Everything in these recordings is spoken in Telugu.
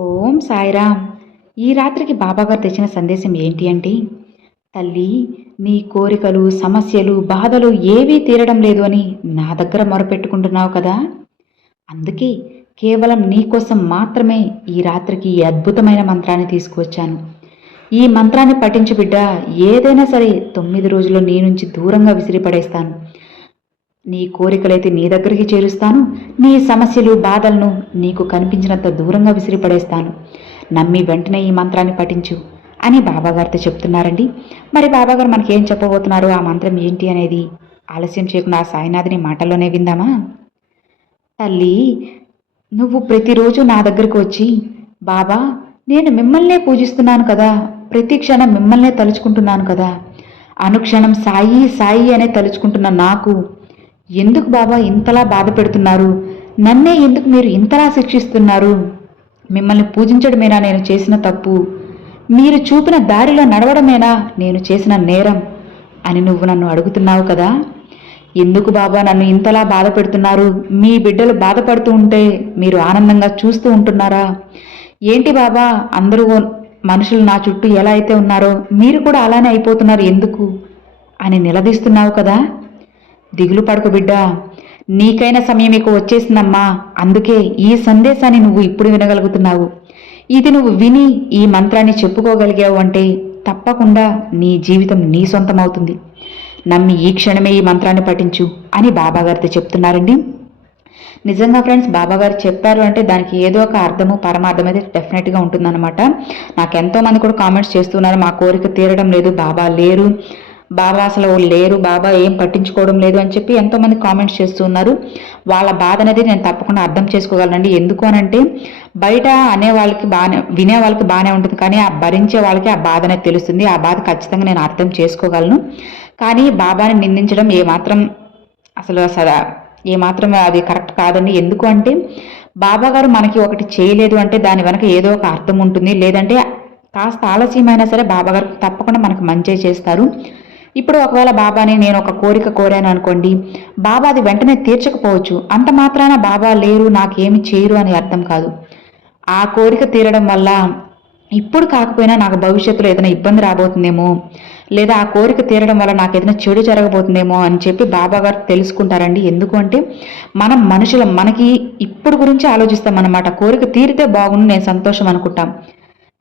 ఓం సాయిరామ్. ఈ రాత్రికి బాబాగారు తెచ్చిన సందేశం ఏంటి అంటే తల్లి నీ కోరికలు సమస్యలు బాధలు ఏవీ తీరడం లేదు అని నా దగ్గర మొరపెట్టుకుంటున్నావు కదా. అందుకే కేవలం నీ కోసం మాత్రమే ఈ రాత్రికి ఈ అద్భుతమైన మంత్రాన్ని తీసుకువచ్చాను. ఈ మంత్రాన్ని పఠించు బిడ్డ ఏదైనా సరే తొమ్మిది రోజులు నీ నుంచి దూరంగా విసిరిపడేస్తాను. నీ కోరికలైతే నీ దగ్గరికి చేరుస్తాను. నీ సమస్యలు బాధలను నీకు కనిపించినంత దూరంగా విసిరిపడేస్తాను. నమ్మి వెంటనే ఈ మంత్రాన్ని పఠించు అని బాబాగారితో చెప్తున్నారండి. మరి బాబాగారు మనకేం చెప్పబోతున్నారు? ఆ మంత్రం ఏంటి అనేది ఆలస్యం చేయకుండా ఆ సాయినాథుని మాటల్లోనే విందామా? తల్లి నువ్వు ప్రతిరోజు నా దగ్గరకు వచ్చి బాబా నేను మిమ్మల్నే పూజిస్తున్నాను కదా. ప్రతి క్షణం మిమ్మల్నే తలుచుకుంటున్నాను కదా. అనుక్షణం సాయి సాయి అనే తలుచుకుంటున్న నాకు ఎందుకు బాబా ఇంతలా బాధ పెడుతున్నారు? నన్నే ఎందుకు మీరు ఇంతలా శిక్షిస్తున్నారు? మిమ్మల్ని పూజించడమేనా నేను చేసిన తప్పు? మీరు చూపిన దారిలో నడవడమేనా నేను చేసిన నేరం? అని నువ్వు నన్ను అడుగుతున్నావు కదా? ఎందుకు బాబా నన్ను ఇంతలా బాధ పెడుతున్నారు? మీ బిడ్డలు బాధపడుతూ ఉంటే మీరు ఆనందంగా చూస్తూ ఉంటున్నారా? ఏంటి బాబా అందరూ మనుషులు నా చుట్టూ ఎలా అయితే ఉన్నారో మీరు కూడా అలానే అయిపోతున్నారు ఎందుకు? అని నిలదీస్తున్నావు కదా? దిగులు పడకు బిడ్డా. నీకైన సమయం ఇక వచ్చేసిందమ్మా. అందుకే ఈ సందేశాన్ని నువ్వు ఇప్పుడు వినగలుగుతున్నావు. ఇది నువ్వు విని ఈ మంత్రాన్ని చెప్పుకోగలిగావు అంటే తప్పకుండా నీ జీవితం నీ సొంతమవుతుంది. నమ్మి ఈ క్షణమే ఈ మంత్రాన్ని పఠించు అని బాబాగారితో చెప్తున్నారండి. నిజంగా ఫ్రెండ్స్ బాబాగారు చెప్పారు అంటే దానికి ఏదో ఒక అర్థము పరమార్థం అయితే డెఫినెట్గా ఉంటుందన్నమాట. నాకు ఎంతోమంది కూడా కామెంట్స్ చేస్తున్నారు మా కోరిక తీరడం లేదు బాబా లేరు. బాబా అసలు లేరు బాబా ఏం పట్టించుకోవడం లేదు అని చెప్పి ఎంతోమంది కామెంట్స్ చేస్తూ ఉన్నారు. వాళ్ళ బాధ అనేది నేను తప్పకుండా అర్థం చేసుకోగలనండి. ఎందుకు అనంటే బయట అనే వాళ్ళకి బాగానే వినే వాళ్ళకి బాగానే ఉంటుంది కానీ ఆ భరించే వాళ్ళకి ఆ బాధ అనేది తెలుస్తుంది. ఆ బాధ ఖచ్చితంగా నేను అర్థం చేసుకోగలను. కానీ బాబాని నిందించడం ఏమాత్రం అసలు అసలు ఏమాత్రం అది కరెక్ట్ కాదండి. ఎందుకు అంటే బాబా గారు మనకి ఒకటి చేయలేదు అంటే దాని వెనక ఏదో ఒక అర్థం ఉంటుంది. లేదంటే కాస్త ఆలస్యమైనా సరే బాబాగారు తప్పకుండా మనకు మంచి చేస్తారు. ఇప్పుడు ఒకవేళ బాబాని నేను ఒక కోరిక కోరాను అనుకోండి బాబా అది వెంటనే తీర్చకపోవచ్చు. అంత మాత్రాన బాబా లేరు నాకేమి చేయరు అని అర్థం కాదు. ఆ కోరిక తీరడం వల్ల ఇప్పుడు కాకపోయినా నాకు భవిష్యత్తులో ఏదైనా ఇబ్బంది రాబోతుందేమో లేదా ఆ కోరిక తీరడం వల్ల నాకు ఏదైనా చెడు జరగబోతుందేమో అని చెప్పి బాబా గారు తెలుసుకుంటారండి. ఎందుకు అంటే మనం మనుషులం మనకి ఇప్పుడు గురించి ఆలోచిస్తాం అన్నమాట కోరిక తీరితే బాగుండు నేను సంతోషం అనుకుంటాం.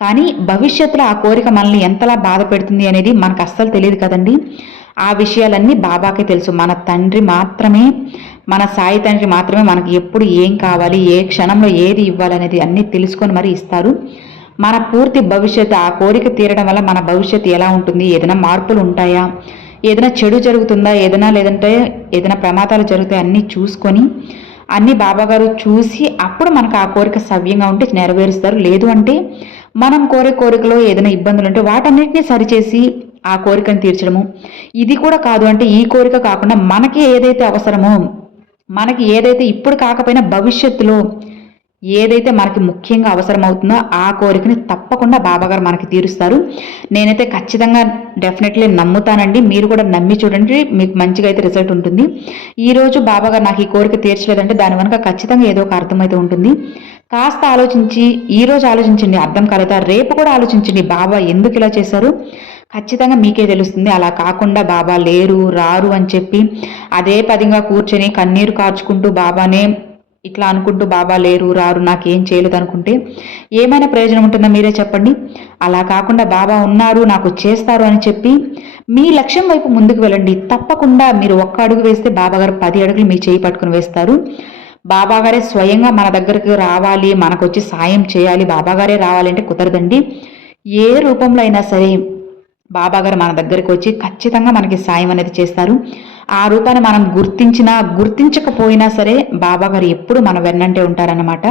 కానీ భవిష్యత్తులో ఆ కోరిక మనల్ని ఎంతలా బాధ పెడుతుంది అనేది మనకు అస్సలు తెలియదు కదండి. ఆ విషయాలన్నీ బాబాకే తెలుసు. మన తండ్రి మాత్రమే మన సాయి తండ్రి మాత్రమే మనకి ఎప్పుడు ఏం కావాలి ఏ క్షణంలో ఏది ఇవ్వాలనేది అన్నీ తెలుసుకొని మరి ఇస్తారు. మన పూర్తి భవిష్యత్తు ఆ కోరిక తీరడం వల్ల మన భవిష్యత్తు ఎలా ఉంటుంది? ఏదైనా మార్పులు ఉంటాయా? ఏదైనా చెడు జరుగుతుందా? ఏదైనా లేదంటే ఏదైనా ప్రమాదాలు జరుగుతాయి? అన్నీ చూసుకొని అన్ని బాబాగారు చూసి అప్పుడు మనకు ఆ కోరిక సవ్యంగా ఉంటే నెరవేరుస్తారు. లేదు అంటే మనం కోరే కోరికలో ఏదైనా ఇబ్బందులు ఉంటే వాటన్నిటిని సరిచేసి ఆ కోరికను తీర్చడము. ఇది కూడా కాదు అంటే ఈ కోరిక కాకుండా మనకి ఏదైతే అవసరమో మనకి ఏదైతే ఇప్పుడు కాకపోయినా భవిష్యత్తులో ఏదైతే మనకి ముఖ్యంగా అవసరం అవుతుందో ఆ కోరికని తప్పకుండా బాబాగారు మనకి తీరుస్తారు. నేనైతే ఖచ్చితంగా డెఫినెట్లీ నమ్ముతానండి. మీరు కూడా నమ్మి చూడండి మీకు మంచిగా అయితే రిజల్ట్ ఉంటుంది. ఈరోజు బాబాగారు నాకు ఈ కోరిక తీర్చలేదంటే దాని వెనక ఖచ్చితంగా ఏదో ఒక అర్థమైతే ఉంటుంది. కాస్త ఆలోచించి ఈరోజు ఆలోచించండి అర్థం కాలేదా? రేపు కూడా ఆలోచించండి బాబా ఎందుకు ఇలా చేశారు? ఖచ్చితంగా మీకే తెలుస్తుంది అలా కాకుండా బాబా లేరు రారు అని చెప్పి అదే పదిగా కూర్చొని కన్నీరు కార్చుకుంటూ బాబానే ఇట్లా అనుకుంటూ బాబా లేరు రారు నాకేం చేయలేదు అనుకుంటే ఏమైనా ప్రయోజనం ఉంటుందో మీరే చెప్పండి? అలా కాకుండా బాబా ఉన్నారు నాకు చేస్తారు అని చెప్పి మీ లక్ష్యం వైపు ముందుకు వెళ్ళండి. తప్పకుండా మీరు ఒక్క అడుగు వేస్తే బాబాగారు పది అడుగులు మీ చేయి పట్టుకుని వేస్తారు. బాబాగారే స్వయంగా మన దగ్గరకు రావాలి మనకు వచ్చి సాయం చేయాలి బాబాగారే రావాలంటే కుదరదండి. ఏ రూపంలో అయినా సరే బాబాగారు మన దగ్గరికి వచ్చి ఖచ్చితంగా మనకి సాయం అనేది చేస్తారు. ఆ రూపాన్ని మనం గుర్తించినా గుర్తించకపోయినా సరే బాబాగారు ఎప్పుడు మన వెన్నంటే ఉంటారన్నమాట.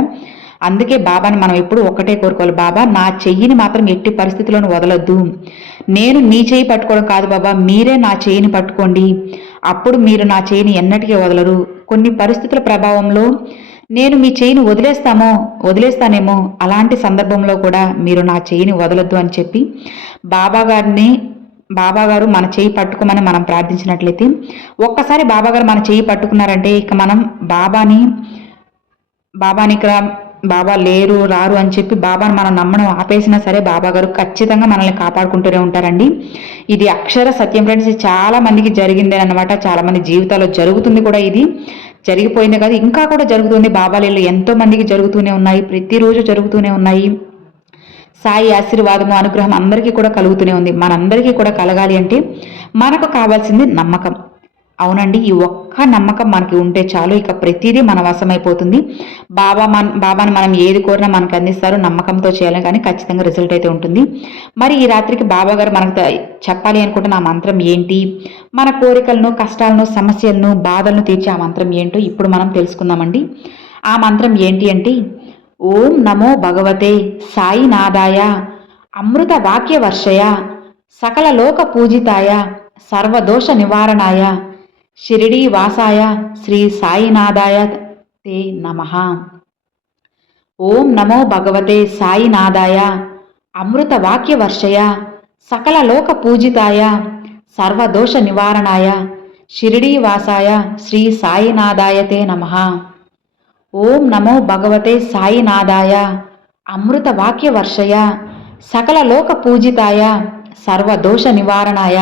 అందుకే బాబాని మనం ఎప్పుడు ఒక్కటే కోరుకోవాలి. బాబా నా చెయ్యిని మాత్రం ఎట్టి పరిస్థితుల్లోనూ వదలొద్దు. నేను నీ చెయ్యి పట్టుకోవడం కాదు బాబా మీరే నా చెయ్యిని పట్టుకోండి. అప్పుడు మీరు నా చేయిని ఎన్నటికీ వదలరు. కొన్ని పరిస్థితుల ప్రభావంలో నేను మీ చేయిని వదిలేస్తామో వదిలేస్తానేమో అలాంటి సందర్భంలో కూడా మీరు నా చేయిని వదలొద్దు అని చెప్పి బాబా గారిని బాబాగారు మన చేయి పట్టుకోమని మనం ప్రార్థించినట్లయితే ఒక్కసారి బాబాగారు మన చేయి పట్టుకున్నారంటే ఇక మనం బాబాని బాబాని ఇక్కడ బాబా లేరు రారు అని చెప్పి బాబాను మనం నమ్మడం ఆపేసినా సరే బాబా గారు ఖచ్చితంగా మనల్ని కాపాడుకుంటూనే ఉంటారండి. ఇది అక్షర సత్యం ఫ్రెండ్స్ చాలా మందికి జరిగిందే అనమాట చాలా మంది జీవితాల్లో జరుగుతుంది కూడా ఇది. జరిగిపోయింది కాదు ఇంకా కూడా జరుగుతుంది బాబాలీలు ఎంతో మందికి జరుగుతూనే ఉన్నాయి. ప్రతిరోజు జరుగుతూనే ఉన్నాయి. సాయి ఆశీర్వాదము అనుగ్రహం అందరికీ కూడా కలుగుతూనే ఉంది. మనందరికీ కూడా కలగాలి అంటే మనకు కావాల్సింది నమ్మకం. అవునండి ఈ ఒక్క నమ్మకం మనకి ఉంటే చాలు. ఇక ప్రతిదీ మన వశమైపోతుంది. బాబా మన బాబాని మనం ఏది కోరినా మనకు అందిస్తారు నమ్మకంతో చేయాలి కానీ ఖచ్చితంగా రిజల్ట్ అయితే ఉంటుంది. మరి ఈ రాత్రికి బాబా గారు మనకు చెప్పాలి అనుకుంటే ఆ మంత్రం ఏంటి? మన కోరికలను కష్టాలను సమస్యలను బాధలను తీర్చే ఆ మంత్రం ఏంటో ఇప్పుడు మనం తెలుసుకుందామండి. ఆ మంత్రం ఏంటి అంటే ఓం నమో భగవతే సాయినాథాయ అమృత వాక్య వర్షయ సకల లోక పూజితాయ సర్వదోష నివారణాయ షిరిడీ వాసాయ శ్రీ సాయినాథాయ తే నమ. ఓం నమో భగవతే సాయినాథాయ అమృత వాక్య వర్షయ సకల లోక పూజితాయ సర్వదోష నివారణాయ షిరిడీ వాసాయ శ్రీ సాయినాథాయ తే నమ. ఓం నమో భగవతే సాయినాథాయ అమృత వాక్య వర్షయ సకల లోక పూజితాయ సర్వదోష నివారణాయ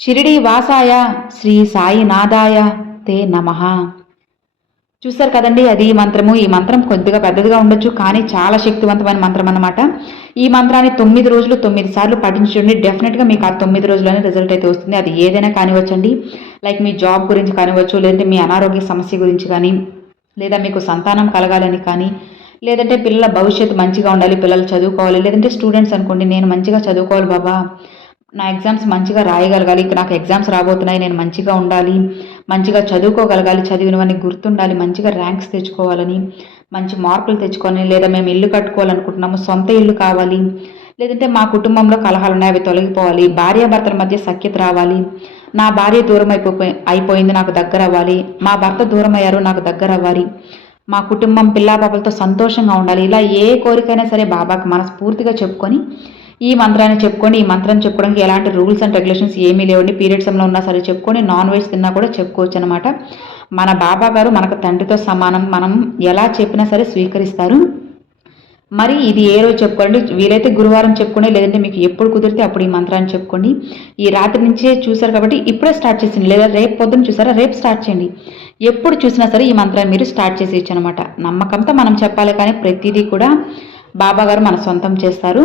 షిరిడి వాసాయ శ్రీ సాయినాథాయ తే నమః. చూసారు కదండి అది ఈ మంత్రము. ఈ మంత్రం కొద్దిగా పెద్దదిగా ఉండొచ్చు కానీ చాలా శక్తివంతమైన మంత్రం అన్నమాట. ఈ మంత్రాన్ని తొమ్మిది రోజులు తొమ్మిది సార్లు పఠించండి డెఫినెట్గా మీకు ఆ తొమ్మిది రోజుల్లోనే రిజల్ట్ అయితే వస్తుంది. అది ఏదైనా కానివచ్చండి లైక్ మీ జాబ్ గురించి కానివచ్చు లేదంటే మీ అనారోగ్య సమస్య గురించి కానీ లేదా మీకు సంతానం కలగాలని కానీ లేదంటే పిల్లల భవిష్యత్తు మంచిగా ఉండాలి పిల్లలు చదువుకోవాలి లేదంటే స్టూడెంట్స్ అనుకోండి నేను మంచిగా చదువుకోవాలి బాబా నా ఎగ్జామ్స్ మంచిగా రాయగలగాలి. నాకు ఎగ్జామ్స్ రాబోతున్నాయి. నేను మంచిగా ఉండాలి. మంచిగా చదువుకోగలగాలి. చదివినవన్నీ గుర్తుండాలి. మంచిగా ర్యాంక్స్ తెచ్చుకోవాలని మంచి మార్కులు తెచ్చుకొని లేదా మేము ఇల్లు కట్టుకోవాలనుకుంటున్నాము సొంత ఇల్లు కావాలి. లేదంటే మా కుటుంబంలో కలహాలు ఉన్నాయి అవి తొలగిపోవాలి. భార్యాభర్తల మధ్య సఖ్యత రావాలి. నా భార్య దూరం అయిపోయి అయిపోయింది నాకు దగ్గర అవ్వాలి. మా భర్త దూరం అయ్యారు నాకు దగ్గర అవ్వాలి. మా కుటుంబం పిల్లాపాపలతో సంతోషంగా ఉండాలి. ఇలా ఏ కోరికైనా సరే బాబాకి మనస్ఫూర్తిగా చెప్పుకొని ఈ మంత్రాన్ని చెప్పుకొని ఈ మంత్రం చెప్పుకోవడానికి ఎలాంటి రూల్స్ అండ్ రెగ్యులేషన్స్ ఏమీ లేవండి. పీరియడ్స్ సమయంలో ఉన్నా సరే చెప్పుకొని నాన్ వెజ్ తిన్నా కూడా చెప్పుకోవచ్చు అనమాట మన బాబా గారు మనకు తండ్రితో సమానం మనం ఎలా చెప్పినా సరే స్వీకరిస్తారు. మరి ఇది ఏ రోజు చెప్పుకోండి వీలైతే గురువారం చెప్పుకోండి లేదంటే మీకు ఎప్పుడు కుదిరితే అప్పుడు ఈ మంత్రాన్ని చెప్పుకోండి. ఈ రాత్రి నుంచే చూసారు కాబట్టి ఇప్పుడే స్టార్ట్ చేసింది. లేదా రేపు పొద్దున్న చూసారా? రేపు స్టార్ట్ చేయండి. ఎప్పుడు చూసినా సరే ఈ మంత్రాన్ని మీరు స్టార్ట్ చేసేయచ్చు అనమాట నమ్మకంతో మనం చెప్పాలి కానీ ప్రతిదీ కూడా బాబాగారు మన సొంతం చేస్తారు.